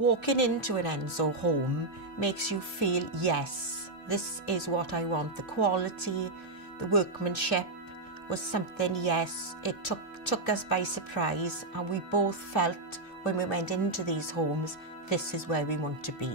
Walking into an Enzo home makes you feel, yes, this is what I want. The quality, the workmanship was something, yes, it took us by surprise, and we both felt when we went into these homes, this is where we want to be.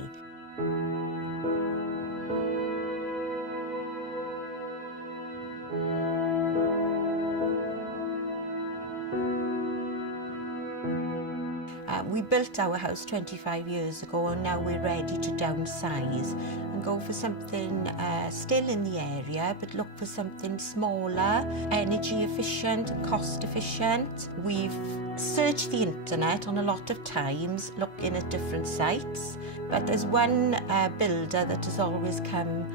We built our house 25 years ago, and now we're ready to downsize and go for something still in the area, but look for something smaller, energy efficient and cost efficient. We've searched the internet on a lot of times looking at different sites, but there's one builder that has always come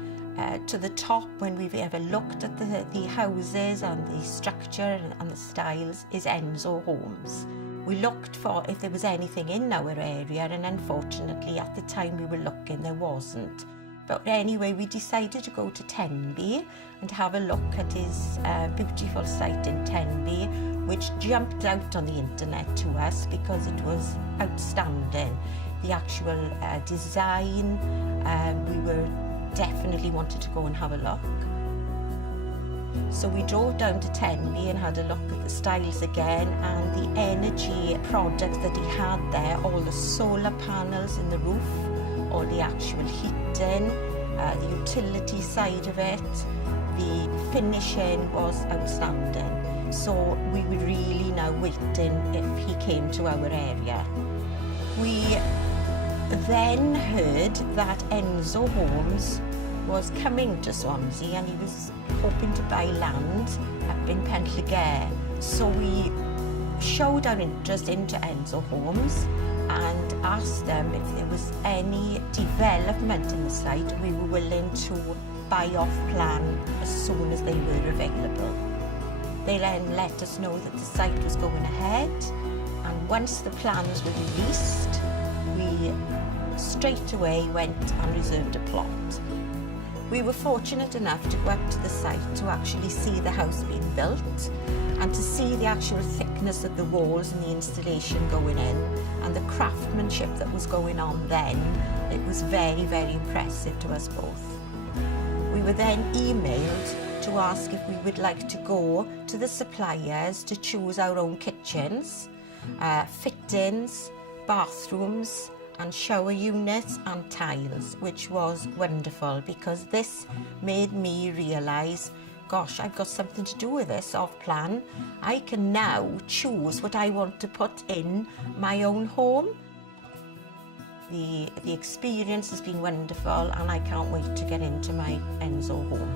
to the top when we've ever looked at the houses and the structure and the styles is Enzo Homes. We looked for if there was anything in our area, and unfortunately at the time we were looking there wasn't. But anyway, we decided to go to Tenby and have a look at his beautiful site in Tenby, which jumped out on the internet to us because it was outstanding. The actual design, we were definitely wanted to go and have a look. So we drove down to Tenby and had a look at the styles again, and the energy products that he had there, all the solar panels in the roof, all the actual heating, the utility side of it, the finishing was outstanding. So we were really now waiting if he came to our area. We then heard that Enzo Homes was coming to Swansea, and he was hoping to buy land up in Penllygare. So we showed our interest into Enzo Homes and asked them if there was any development in the site. We were willing to buy off plan as soon as they were available. They then let us know that the site was going ahead, and once the plans were released, we straight away went and reserved a plot. We were fortunate enough to go up to the site to actually see the house being built and to see the actual thickness of the walls and the installation going in, and the craftsmanship that was going on then. It was very, very impressive to us both. We were then emailed to ask if we would like to go to the suppliers to choose our own kitchens, fittings, bathrooms, and shower units and tiles, which was wonderful because this made me realise, gosh, I've got something to do with this off plan. I can now choose what I want to put in my own home. The experience has been wonderful, and I can't wait to get into my Enzo home.